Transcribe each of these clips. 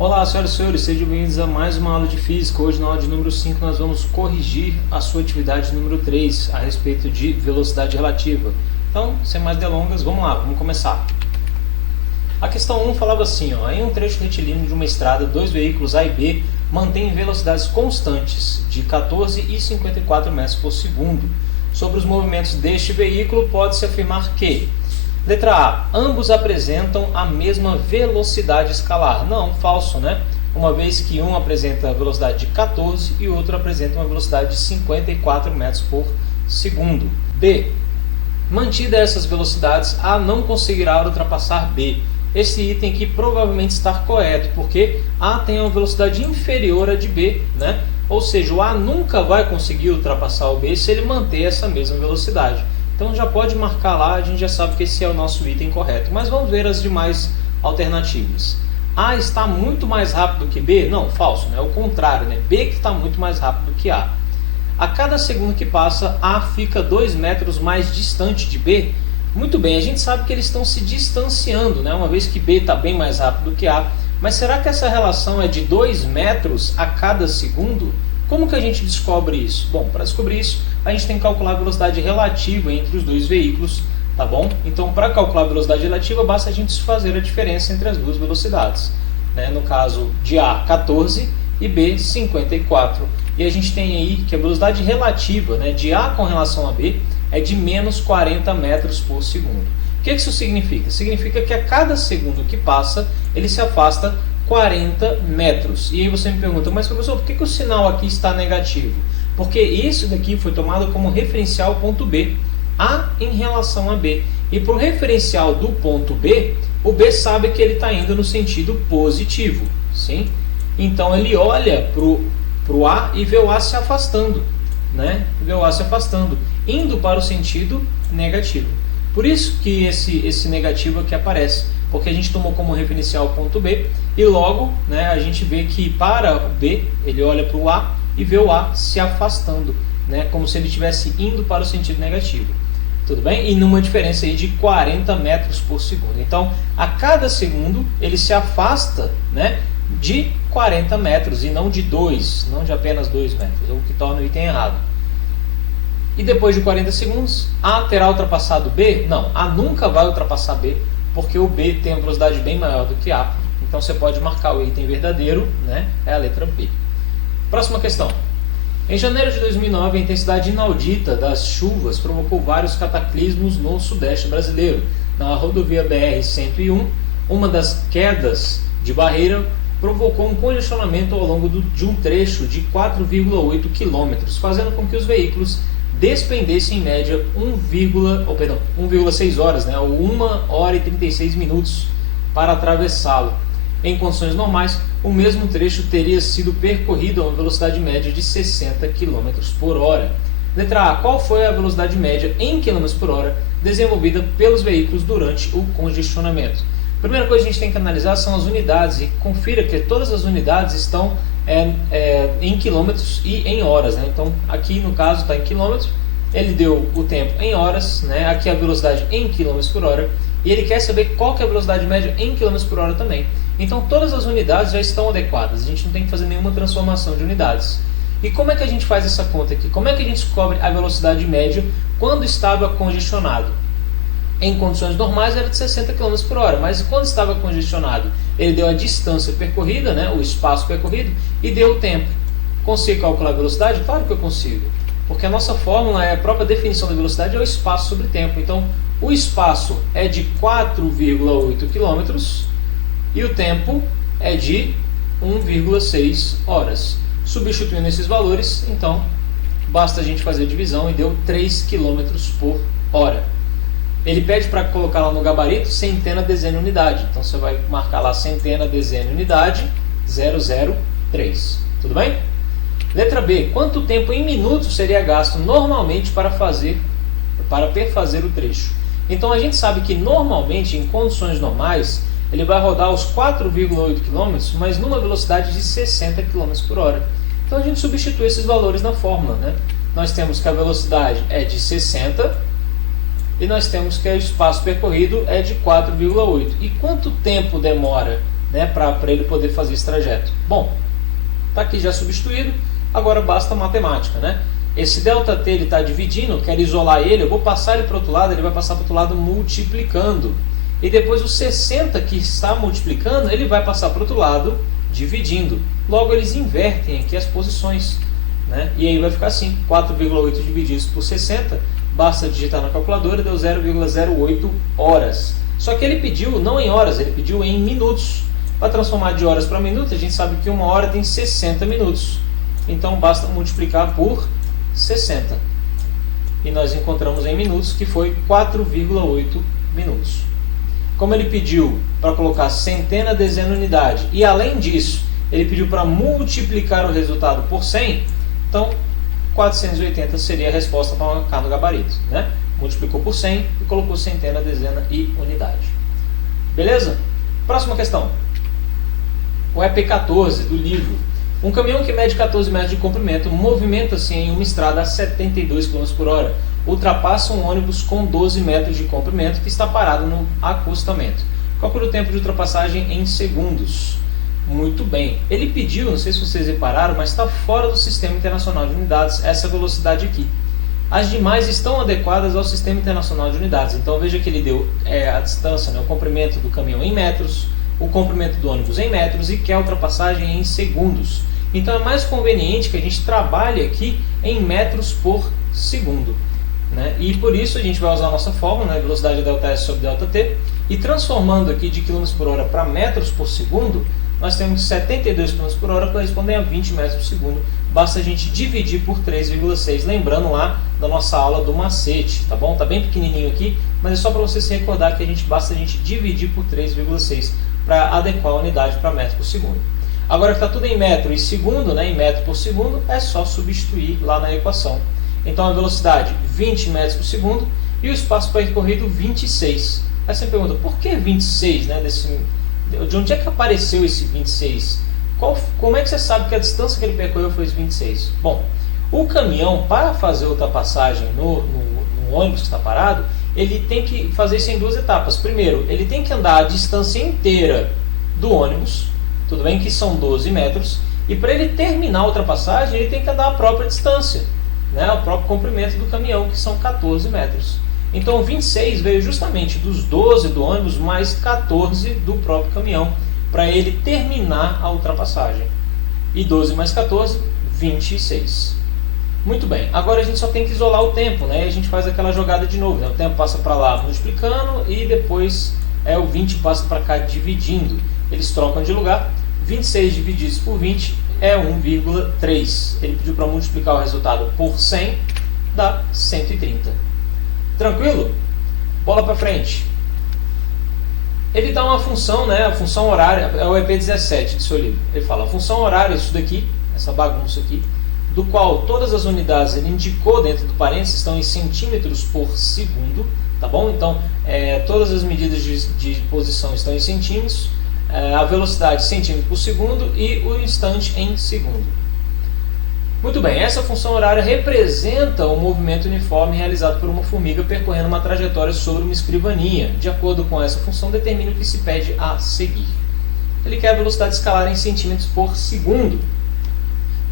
Olá, senhoras e senhores, sejam bem-vindos a mais uma aula de Física. Hoje, na aula de número 5, nós vamos corrigir a sua atividade número 3 a respeito de velocidade relativa. Então, sem mais delongas, vamos lá, vamos começar. A questão 1 falava assim, em um trecho retilíneo de uma estrada, dois veículos A e B mantêm velocidades constantes de 14 e 54 metros por segundo. Sobre os movimentos deste veículo, pode-se afirmar que: letra A, ambos apresentam a mesma velocidade escalar. Não, falso, né? Uma vez que um apresenta a velocidade de 14 e o outro apresenta uma velocidade de 54 metros por segundo. B, mantida essas velocidades, A não conseguirá ultrapassar B. Esse item aqui provavelmente está correto, porque A tem uma velocidade inferior à de B, né? Ou seja, o A nunca vai conseguir ultrapassar o B se ele manter essa mesma velocidade. Então já pode marcar lá, a gente já sabe que esse é o nosso item correto. Mas vamos ver as demais alternativas. A está muito mais rápido que B? Não, falso, né? É o contrário, né? B que está muito mais rápido que A. A cada segundo que passa, A fica 2 metros mais distante de B. Muito bem, a gente sabe que eles estão se distanciando, né? Uma vez que B está bem mais rápido que A. Mas será que essa relação é de 2 metros a cada segundo? Como que a gente descobre isso? Bom, para descobrir isso, a gente tem que calcular a velocidade relativa entre os dois veículos, tá bom? Então, para calcular a velocidade relativa, basta a gente fazer a diferença entre as duas velocidades, né? No caso de A, 14 e B, 54. E a gente tem aí que a velocidade relativa, né, de A com relação a B é de menos 40 metros por segundo. O que isso significa? Significa que a cada segundo que passa, ele se afasta 40 metros. E aí você me pergunta, mas professor, por que o sinal aqui está negativo? Porque isso daqui foi tomado como referencial ponto B, A em relação a B. E para o referencial do ponto B, o B sabe que ele está indo no sentido positivo, sim? Então ele olha para o A e vê o A se afastando, né? Vê o A se afastando, indo para o sentido negativo. Por isso que esse negativo aqui aparece, porque a gente tomou como referencial o ponto B e logo, né, a gente vê que para o B, ele olha para o A e vê o A se afastando, né, como se ele estivesse indo para o sentido negativo. Tudo bem? E numa diferença aí de 40 metros por segundo. Então, a cada segundo, ele se afasta, né, de 40 metros e não de 2, não de apenas 2 metros, o que torna o item errado. E depois de 40 segundos, A terá ultrapassado B? Não, A nunca vai ultrapassar B, porque o B tem uma velocidade bem maior do que A. Então você pode marcar o item verdadeiro, né? É a letra B. Próxima questão. Em janeiro de 2009, a intensidade inaudita das chuvas provocou vários cataclismos no sudeste brasileiro. Na rodovia BR-101, uma das quedas de barreira provocou um congestionamento ao longo de um trecho de 4,8 km, fazendo com que os veículos despendessem em média 1,6 horas, né, ou 1 hora e 36 minutos para atravessá-lo. Em condições normais, o mesmo trecho teria sido percorrido a uma velocidade média de 60 km por hora. Letra A. Qual foi a velocidade média em km por hora desenvolvida pelos veículos durante o congestionamento? A primeira coisa que a gente tem que analisar são as unidades, e confira que todas as unidades estão em quilômetros e em horas, né? Então aqui no caso está em quilômetros, ele deu o tempo em horas, né? Aqui a velocidade em quilômetros por hora, e ele quer saber qual que é a velocidade média em quilômetros por hora também. Então todas as unidades já estão adequadas, a gente não tem que fazer nenhuma transformação de unidades. E como é que a gente faz essa conta aqui? Como é que a gente descobre a velocidade média quando estava congestionado? Em condições normais era de 60 km por hora, mas quando estava congestionado, ele deu a distância percorrida, né, o espaço percorrido, e deu o tempo. Consigo calcular a velocidade? Claro que eu consigo, porque a nossa fórmula, a própria definição da velocidade é o espaço sobre tempo. Então, o espaço é de 4,8 km e o tempo é de 1,6 horas. Substituindo esses valores, então, basta a gente fazer a divisão e deu 3 km por hora. Ele pede para colocar lá no gabarito centena, dezena, unidade. Então você vai marcar lá centena, dezena, unidade, 003. Tudo bem? Letra B. Quanto tempo em minutos seria gasto normalmente para perfazer o trecho? Então a gente sabe que normalmente, em condições normais, ele vai rodar os 4,8 km, mas numa velocidade de 60 km por hora. Então a gente substitui esses valores na fórmula, né? Nós temos que a velocidade é de 60 e nós temos que o espaço percorrido é de 4,8. E quanto tempo demora né, para ele poder fazer esse trajeto. Bom, está aqui já substituído, agora basta matemática, né? Esse ΔT ele está dividindo, eu quero isolar ele, eu vou passar ele para o outro lado, ele vai passar para o outro lado multiplicando. E depois o 60 que está multiplicando, ele vai passar para o outro lado dividindo. Logo eles invertem aqui as posições, né? E aí vai ficar assim, 4,8 divididos por 60, basta digitar na calculadora, deu 0,08 horas. Só que ele pediu não em horas, ele pediu em minutos. Para transformar de horas para minutos, a gente sabe que uma hora tem 60 minutos. Então basta multiplicar por 60. E nós encontramos em minutos que foi 4,8 minutos. Como ele pediu para colocar centena, dezena, unidade, e além disso, ele pediu para multiplicar o resultado por 100, então 480 seria a resposta para marcar no gabarito, né? Multiplicou por 100 e colocou centena, dezena e unidade. Beleza? Próxima questão. O EP14 do livro. Um caminhão que mede 14 metros de comprimento movimenta-se em uma estrada a 72 km por hora. Ultrapassa um ônibus com 12 metros de comprimento que está parado no acostamento. Calcule o tempo de ultrapassagem em segundos. Muito bem. Ele pediu, não sei se vocês repararam, mas está fora do Sistema Internacional de Unidades essa velocidade aqui. As demais estão adequadas ao Sistema Internacional de Unidades. Então veja que ele deu a distância, né, o comprimento do caminhão em metros, o comprimento do ônibus em metros e quer a ultrapassagem em segundos. Então é mais conveniente que a gente trabalhe aqui em metros por segundo, né? E por isso a gente vai usar a nossa fórmula, né, velocidade ΔS sobre ΔT, e transformando aqui de km por hora para metros por segundo, nós temos 72 km por hora correspondem a 20 metros por segundo. Basta a gente dividir por 3,6, lembrando lá da nossa aula do macete, tá bom? Tá bem pequenininho aqui, mas é só para você se recordar que basta a gente dividir por 3,6 para adequar a unidade para metro por segundo. Agora que está tudo em metro e segundo, né, em metro por segundo, é só substituir lá na equação. Então a velocidade 20 metros por segundo e o espaço percorrido 26. Aí você pergunta, por que 26? Né, de onde é que apareceu esse 26? Como é que você sabe que a distância que ele percorreu foi 26? Bom, o caminhão, para fazer a ultrapassagem no ônibus que está parado, ele tem que fazer isso em duas etapas. Primeiro, ele tem que andar a distância inteira do ônibus, tudo bem que são 12 metros, e para ele terminar a ultrapassagem, ele tem que andar a própria distância, né, o próprio comprimento do caminhão, que são 14 metros. Então 26 veio justamente dos 12 do ônibus mais 14 do próprio caminhão, para ele terminar a ultrapassagem. E 12 mais 14, 26. Muito bem, agora a gente só tem que isolar o tempo, né? E a gente faz aquela jogada de novo, né? O tempo passa para lá multiplicando e depois o 20 passa para cá dividindo. Eles trocam de lugar. 26 divididos por 20 é 1,3. Ele pediu para multiplicar o resultado por 100, dá 130. Tranquilo? Bola para frente. Ele dá uma função, né? A função horária, é o EP17 do seu livro. Ele fala, a função horária, isso daqui, essa bagunça aqui, do qual todas as unidades ele indicou dentro do parênteses estão em centímetros por segundo, tá bom? Então, todas as medidas de posição estão em centímetros, a velocidade centímetro por segundo e o instante em segundo. Muito bem, essa função horária representa o movimento uniforme realizado por uma formiga percorrendo uma trajetória sobre uma escrivaninha. De acordo com essa função, determina o que se pede a seguir. Ele quer a velocidade escalar em centímetros por segundo.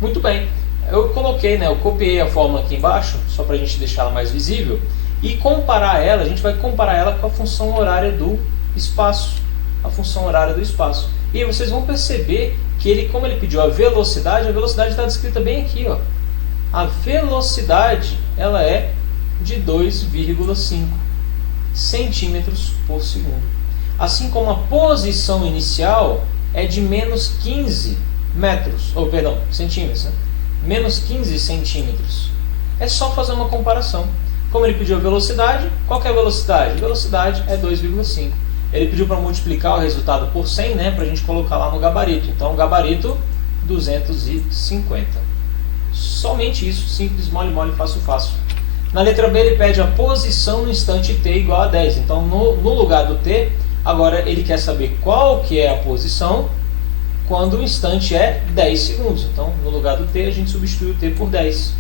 Muito bem, eu coloquei, né, eu copiei a fórmula aqui embaixo, só para a gente deixar ela mais visível, e comparar ela, a gente vai comparar ela com a função horária do espaço. A função horária do espaço. E aí vocês vão perceber que ele, como ele pediu a velocidade está descrita bem aqui, ó. A velocidade, ela é de 2,5 centímetros por segundo. Assim como a posição inicial é de menos 15 metros, ou perdão, centímetros, né? Menos 15 centímetros. É só fazer uma comparação. Como ele pediu a velocidade, qual que é a velocidade? A velocidade é 2,5. Ele pediu para multiplicar o resultado por 100, né, para a gente colocar lá no gabarito. Então, o gabarito, 250. Somente isso, simples, mole, mole, fácil, fácil. Na letra B, ele pede a posição no instante t igual a 10. Então, no lugar do t, agora ele quer saber qual que é a posição quando o instante é 10 segundos. Então, no lugar do t, a gente substitui o t por 10.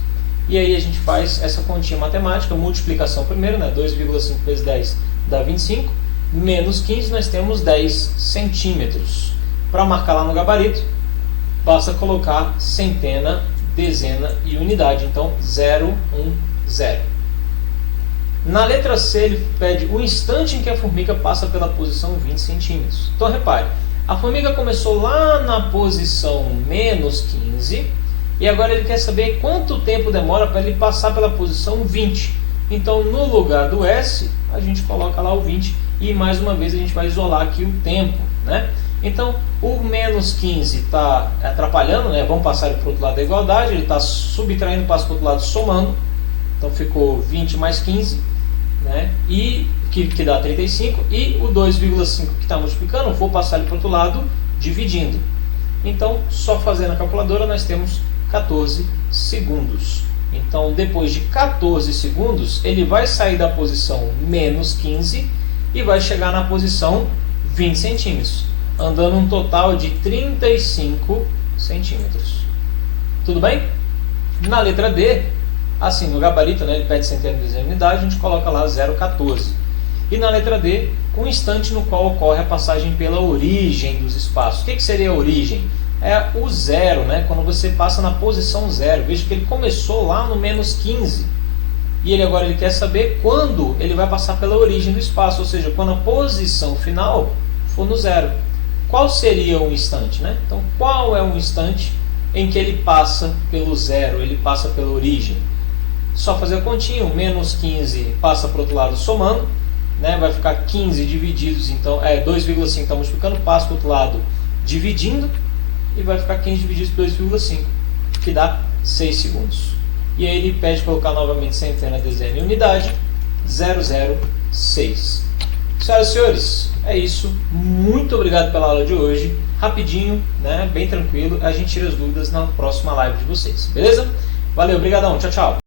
E aí a gente faz essa continha matemática, multiplicação primeiro, né, 2,5 vezes 10 dá 25. Menos 15, nós temos 10 centímetros. Para marcar lá no gabarito, basta colocar centena, dezena e unidade. Então, 0, 1, 0. Na letra C, ele pede o instante em que a formiga passa pela posição 20 centímetros. Então, repare, a formiga começou lá na posição menos 15 e agora ele quer saber quanto tempo demora para ele passar pela posição 20. Então, no lugar do S, a gente coloca lá o 20 e mais uma vez a gente vai isolar aqui o tempo, né? Então, o menos 15 está atrapalhando, né? Vamos passar ele para o outro lado da igualdade, ele está subtraindo, passa para o outro lado somando. Então, ficou 20 mais 15, né? E que dá 35, e o 2,5 que está multiplicando, vou passar ele para o outro lado, dividindo. Então, só fazendo a calculadora, nós temos 14 segundos. Então, depois de 14 segundos, ele vai sair da posição menos 15 e vai chegar na posição 20 centímetros, andando um total de 35 centímetros. Tudo bem? Na letra D, assim, no gabarito, né, ele pede centena, dezena e unidade, a gente coloca lá 0,14. E na letra D, um instante no qual ocorre a passagem pela origem dos espaços. O que seria a origem? É o zero, né? Quando você passa na posição zero. Veja que ele começou lá no menos 15. E ele quer saber quando ele vai passar pela origem do espaço, ou seja, quando a posição final for no zero. Qual seria o instante, né? Então, qual é o instante em que ele passa pelo zero, ele passa pela origem? Só fazer a continha, o menos 15 passa para o outro lado somando, né? Vai ficar 15 divididos, então 2,5 está multiplicando, passa para o outro lado dividindo, e vai ficar 15 divididos por 2,5, que dá 6 segundos. E aí ele pede colocar novamente centena, dezena e unidade, 006. Senhoras e senhores, é isso. Muito obrigado pela aula de hoje. Rapidinho, né? Bem tranquilo. A gente tira as dúvidas na próxima live de vocês. Beleza? Valeu, obrigadão. Tchau, tchau.